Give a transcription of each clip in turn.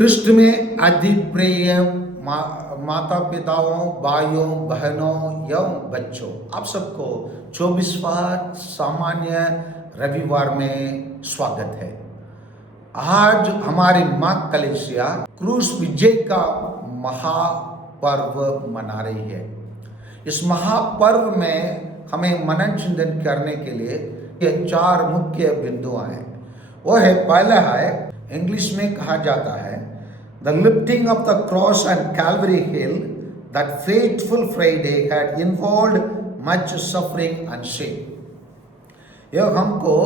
कृष्ण में अधिक प्रिय माता पिताओं, भाइयों, बहनों एवं बच्चों, आप सबको 24वां सामान्य रविवार में स्वागत है। आज हमारी माँ कलीसिया क्रूस विजय का महापर्व मना रही है। इस महापर्व में हमें मनन चिंतन करने के लिए ये 4 मुख्य बिंदु हैं। वो है, पहला है, इंग्लिश में कहा जाता है The lifting of the cross on Calvary Hill, that fateful Friday had involved much suffering and shame. यह हमको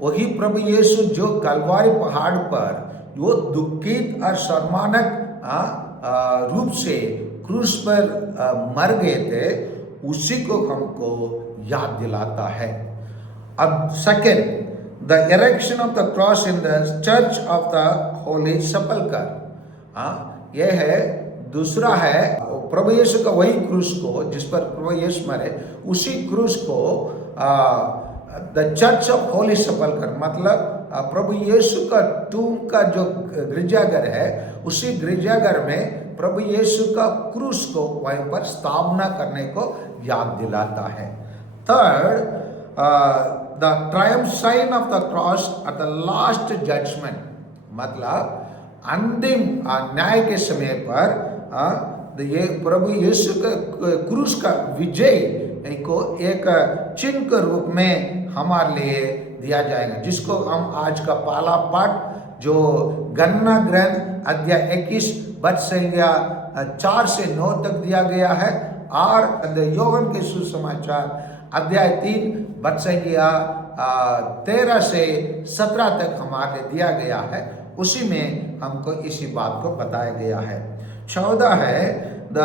वही प्रभु यीशु जो कलवारी पहाड़ पर वो दुखित और शर्मानक रूप से क्रूस पर मर गए थे, उसी को हमको याद दिलाता है। अब second, the erection of the cross in the church of the holy sepulchre, यह है। दूसरा है, प्रभु यीशु का वही क्रूस को जिस पर प्रभु यीशु मरे, उसी क्रूस को द चर्च ऑफ होली सेपल्कर, मतलब प्रभु यीशु का टूम का जो गिरजाघर है, उसी गिरजाघर में प्रभु यीशु का क्रूस को वहीं पर स्थापना करने को याद दिलाता है। Third, the triumph sign of the cross at the last judgement, मतलब अंतिम न्याय के समय पर ये प्रभु यीशु का क्रूस का विजय को एक चिन्ह के रूप में हमारे लिए दिया जाएगा, जिसको हम आज का पहला पाठ जो गन्ना ग्रंथ अध्याय 21 वचन संख्या 4 से 9 तक दिया गया है, और योहन के सुसमाचार अध्याय 3 वचन संख्या 13 से 17 तक हमारे दिया गया है, उसी में हमको इसी बात को बताया गया है। 14 है, the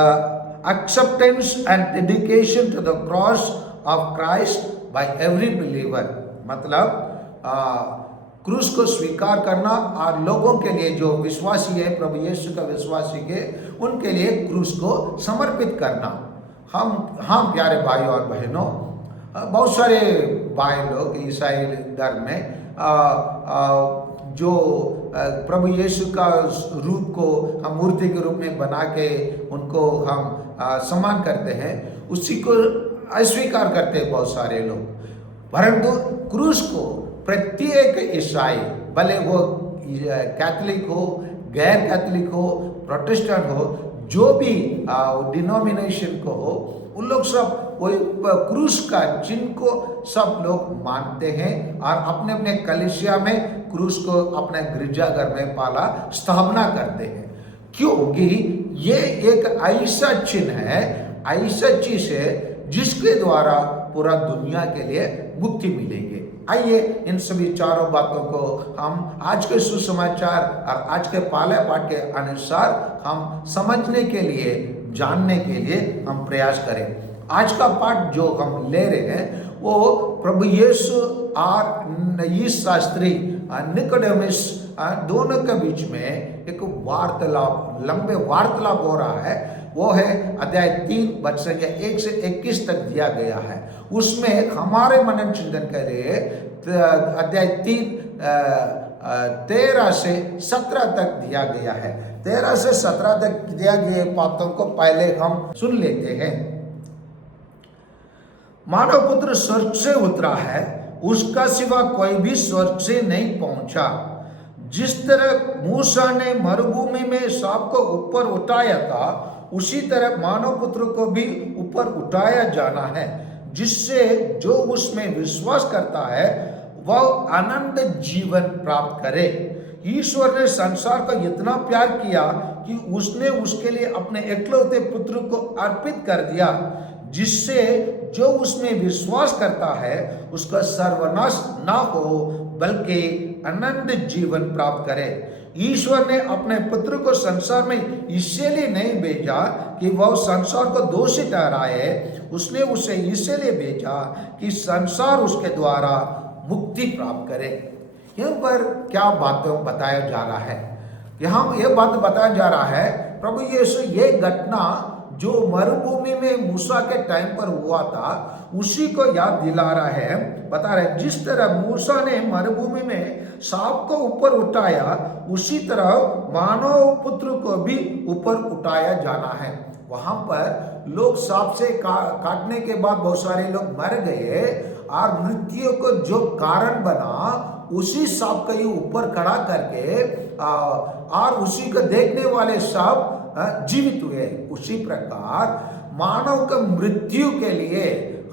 acceptance and dedication to the cross of Christ by every believer, मतलब क्रूस को स्वीकार करना और लोगों के लिए जो विश्वासी है, प्रभु यीशु का विश्वासी के, उनके लिए क्रूस को समर्पित करना। हम प्यारे भाइयों और बहनों, बहुत सारे भाई लोग ईसाई धर्म में जो प्रभु यीशु का रूप को हम मूर्ति के रूप में बना के उनको हम सम्मान करते हैं, उसी को अस्वीकार करते हैं बहुत सारे लोग। परंतु क्रूस को प्रत्येक ईसाई, भले वो कैथोलिक हो, गैर कैथोलिक हो, प्रोटेस्टेंट हो, जो भी डिनोमिनेशन को हो, उन लोग सब वही क्रूस का चिन्ह को सब लोग मानते हैं और अपने अपने कलीसिया में क्रूस को अपने गिरजाघर में पाला स्थापना करते हैं, क्योंकि ये एक ऐसा चिन्ह है, ऐसा चीज है जिसके द्वारा पूरा दुनिया के लिए मुक्ति मिलेगी। आइए इन सभी चारों बातों को हम आज के सुसमाचार और आज के पहले पाठ के अनुसार हम समझने के लिए, जानने के लिए हम प्रयास करें। आज का पाठ जो हम ले रहे हैं वो प्रभु यीशु और यीशु शास्त्री निकोडेमस दोनों के बीच में एक वार्तालाप, लंबे वार्तालाप हो रहा है। वो है अध्याय 3 वचन संख्या 1 से 21 तक दिया गया है। उसमें हमारे मनन चिंतन के लिए अध्याय 3 13 से 17 तक दिया गया है। 13 से 17 तक दिया गए बातों को पहले हम सुन लेते हैं। मानव पुत्र स्वर्ग से उतरा है, उसका सिवा कोई भी स्वर्ग से नहीं पहुंचा। जिस तरह मूसा ने मरुभूमि में सांप को ऊपर उठाया था, उसी तरह मानव पुत्र को भी ऊपर उठाया जाना है, जिससे जो उसमें विश्वास करता है वह अनंत जीवन प्राप्त करे। ईश्वर ने संसार को इतना प्यार किया कि उसने उसके लिए अपने इकलौते पुत्र को अर्पित कर दिया, जिससे जो उसमें विश्वास करता है उसका सर्वनाश ना हो बल्कि अनंत जीवन प्राप्त करे। ईश्वर ने अपने पुत्र को संसार में इसलिए नहीं भेजा कि वह संसार को दोषी ठहराए, उसने उसे इसलिए भेजा कि संसार उसके द्वारा मुक्ति प्राप्त करे। यहाँ पर क्या बातें बताया जा रहा है? यहाँ यह बात बताया जा रहा है, प्रभु यीशु ये घटना जो मरुभूमि में मूसा के टाइम पर हुआ था उसी को याद दिला रहा है, बता रहे जिस तरह मूसा ने मरुभूमि में सांप को ऊपर उठाया उसी तरह मानव पुत्र को भी ऊपर उठाया जाना है। वहां पर लोग सांप से काटने के बाद बहुत सारे लोग मर गए और मृत्यु को जो कारण बना उसी सांप को ही ऊपर खड़ा करके और उसी को देखने वाले सब जीवित हुए। उसी प्रकार मानव का मृत्यु के लिए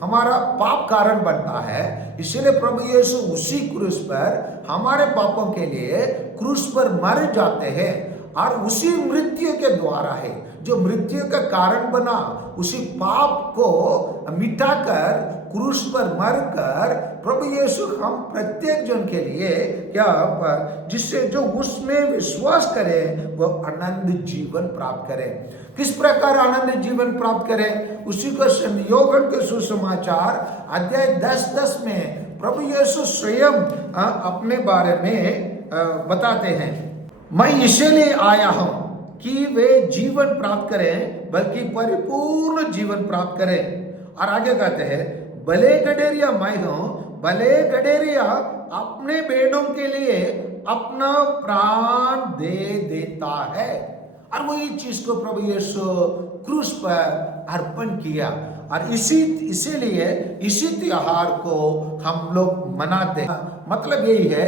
हमारा पाप कारण बनता है, इसीलिए प्रभु यीशु उसी क्रूस पर हमारे पापों के लिए क्रूस पर मर जाते हैं और उसी मृत्यु के द्वारा है जो मृत्यु का कारण बना उसी पाप को मिटाकर क्रूस पर मरकर प्रभु यीशु हम प्रत्येक जन के लिए क्या जिससे जो उसमें विश्वास करे वो आनंद जीवन प्राप्त करे। किस प्रकार आनंद जीवन प्राप्त करे उसी को संयोगन के सुसमाचार अध्याय 10:10 में प्रभु यीशु स्वयं अपने बारे में बताते हैं, मैं इसीलिए आया हूं कि वे जीवन प्राप्त करें बल्कि परिपूर्ण जीवन प्राप्त करें। और आगे कहते हैं भले गडेरिया मैं हूं, भले गडेरिया अपने भेड़ों के लिए अपना प्राण दे देता है। और वही चीज को प्रभु यीशु क्रूस पर अर्पण किया और इसीलिए इसी त्योहार को हम लोग मनाते हैं। मतलब यही है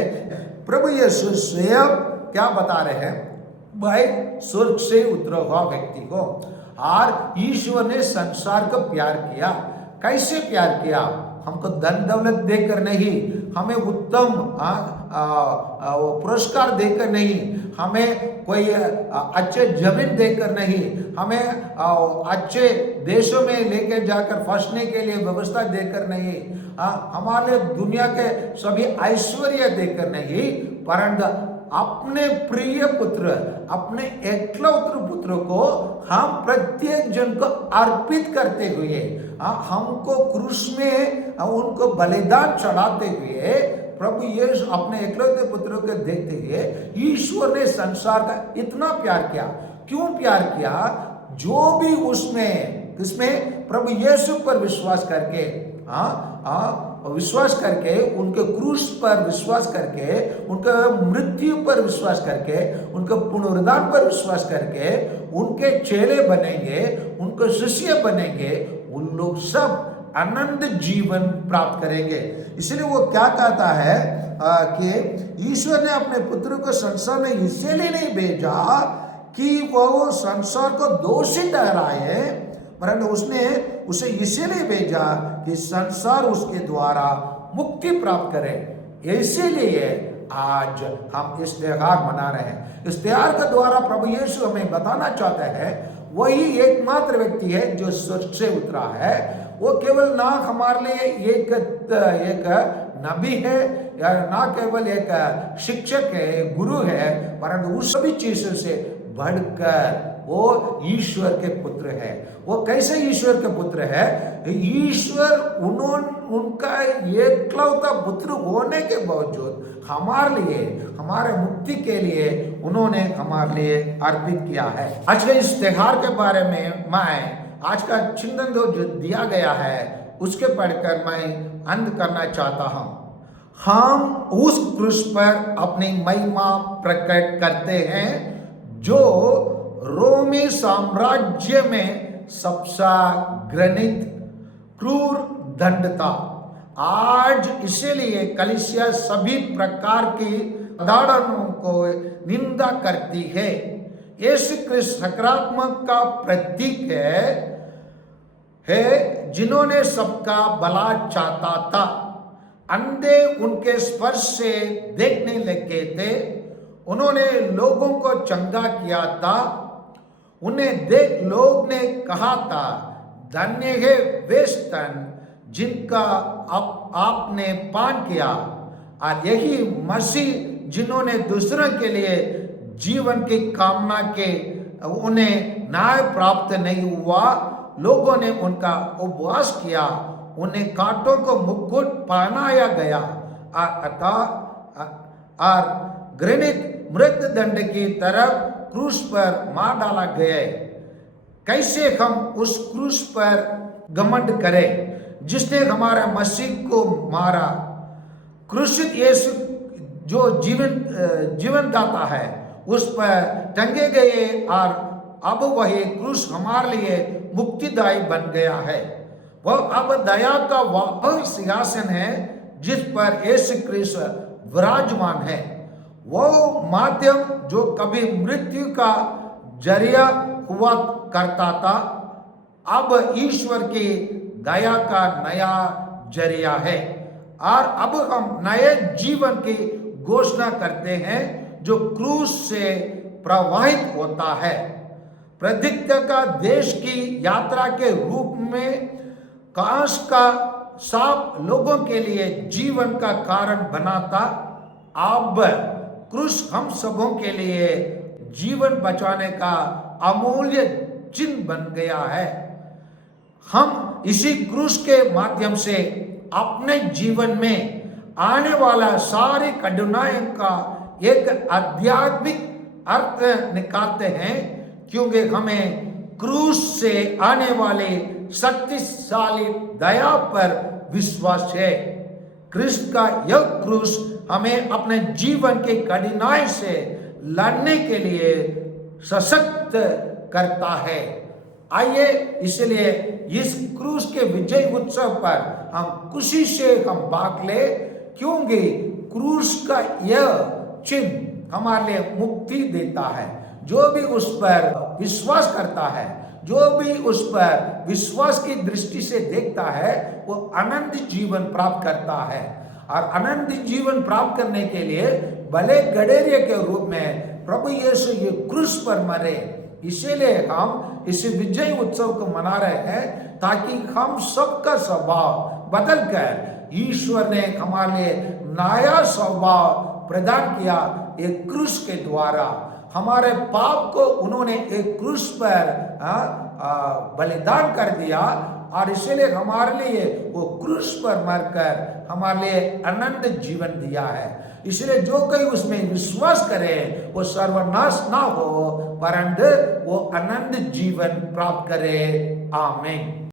प्रभु यीशु स्वयं क्या बता रहे हैं, भाई स्वर्ग से उतरा हुआ व्यक्ति को और ईश्वर ने संसार को प्यार किया। कैसे प्यार किया? हमको धन दौलत देकर नहीं, हमें उत्तम पुरस्कार देकर नहीं, हमें कोई अच्छे जमीन देकर नहीं, हमें अच्छे देशों में लेकर जाकर फंसने के लिए व्यवस्था देकर नहीं, हमारे दुनिया के सभी ऐश्वर्य देकर नहीं, परंतु अपने प्रिय पुत्र अपने एकलौत्र पुत्र को हम प्रत्येक जन को अर्पित करते हुए हमको क्रूस में उनको बलिदान चढ़ाते हुए प्रभु यीशु अपने एकलौते पुत्र को देखते हुए ईश्वर ने संसार का इतना प्यार किया। क्यों प्यार किया? जो भी उसमें किसमें प्रभु यीशु पर विश्वास करके विश्वास करके उनके क्रूस पर विश्वास करके उनके मृत्यु पर विश्वास करके उनके पुनरुद्धान पर विश्वास करके उनके चेले बनेंगे, उनके शिष्य बनेंगे, उन लोग सब आनंद जीवन प्राप्त करेंगे। इसलिए वो क्या कहता है कि ईश्वर ने अपने पुत्र को संसार में इसलिए नहीं भेजा कि वो संसार को दोषी ठहराए, परंतु उसने उसे इसीलिए भेजा कि संसार उसके द्वारा मुक्ति प्राप्त करे। इसीलिए आज हम इस त्योहार मना रहे हैं। इस त्योहार के द्वारा प्रभु यीशु हमें बताना चाहता है वही एकमात्र व्यक्ति है जो स्वर्ग से उतरा है। वो केवल ना हमारे लिए एक नबी है या ना केवल एक शिक्षक है, गुरु है, परंतु उस सभी चीजों से बढ़कर वो ईश्वर के पुत्र है। वो कैसे ईश्वर के पुत्र है? ईश्वर उनका एकलौता पुत्र होने के बावजूद हमारे लिए, हमारे मुक्ति के लिए उन्होंने हमारे लिए अर्पित किया है। आज के इस त्योहार के बारे में मैं आज का चिंतन जो दिया गया है उसके पढ़कर मैं अंत करना चाहता हूं। हम उस क्रूस पर अपनी महिमा प्रकट करते हैं जो रोमी साम्राज्य में सबसे घृणित क्रूर दंड था। आज इसीलिए कलीसिया सभी प्रकार की अदाड़नों को निंदा करती है। यीशु क्रिस्त सकारात्मक का प्रतीक है जिन्होंने सबका भला चाहता था। अंधे उनके स्पर्श से देखने लगे थे, उन्होंने लोगों को चंगा किया था। उन्हें देख लोग ने कहा था, धन्य है वे स्तन जिनका आपने पान किया। और यही मसीह जिन्होंने दूसरों के लिए जीवन की कामना के उन्हें न्याय प्राप्त नहीं हुआ, लोगों ने उनका उपवास किया, उन्हें कांटों को मुकुट पहनाया गया और घृणित मृत्यु दंड की तरफ क्रूस पर मार डाला गया। कैसे हम उस क्रूस पर घमंड करें जिसने हमारा मसीह को मारा। क्रूसित यीशु जो जीवन दाता है उस पर टंगे गए और अब वही क्रूस हमारे लिए मुक्तिदायी बन गया है। वह अब दया का वह सिंहासन है जिस पर यीशु क्रिस्त विराजमान है। वो माध्यम जो कभी मृत्यु का जरिया हुआ करता था अब ईश्वर की दया का नया जरिया है और अब हम नए जीवन की घोषणा करते हैं जो क्रूस से प्रवाहित होता है। प्रतिज्ञा का देश की यात्रा के रूप में कांस का सांप लोगों के लिए जीवन का कारण बना था। अब क्रूस हम सबों के लिए जीवन बचाने का अमूल्य चिन्ह बन गया है। हम इसी क्रूस के माध्यम से अपने जीवन में आने वाला सारी कठिनाइयों का एक आध्यात्मिक अर्थ निकालते हैं, क्योंकि हमें क्रूस से आने वाले शक्तिशाली दया पर विश्वास है। क्रिस्त का यह क्रूस हमें अपने जीवन के कठिनाई से लड़ने के लिए सशक्त करता है। आइए इसलिए इस क्रूस के विजय उत्सव पर हम खुशी से हम भाग ले, क्योंकि क्रूस का यह चिन्ह हमारे लिए मुक्ति देता है। जो भी उस पर विश्वास करता है, जो भी उस पर विश्वास की दृष्टि से देखता है, वो अनंत जीवन प्राप्त करता है। और अनंत जीवन प्राप्त करने के लिए भले गडेरिया के रूप में प्रभु यीशु ये क्रूस पर मरे। इसीलिए हम इस विजय उत्सव को मना रहे हैं, ताकि हम सबका स्वभाव बदलकर ईश्वर ने हमारे लिए नया स्वभाव प्रदान किया एक क्रूस के द्वारा। हमारे पाप को उन्होंने एक क्रूस पर बलिदान कर दिया और इसीलिए हमारे लिए वो क्रूस पर मरकर हमारे लिए अनंत जीवन दिया है। इसलिए जो कोई उसमें विश्वास करे वो सर्वनाश ना हो, परंतु वो अनंत जीवन प्राप्त करे। आमीन।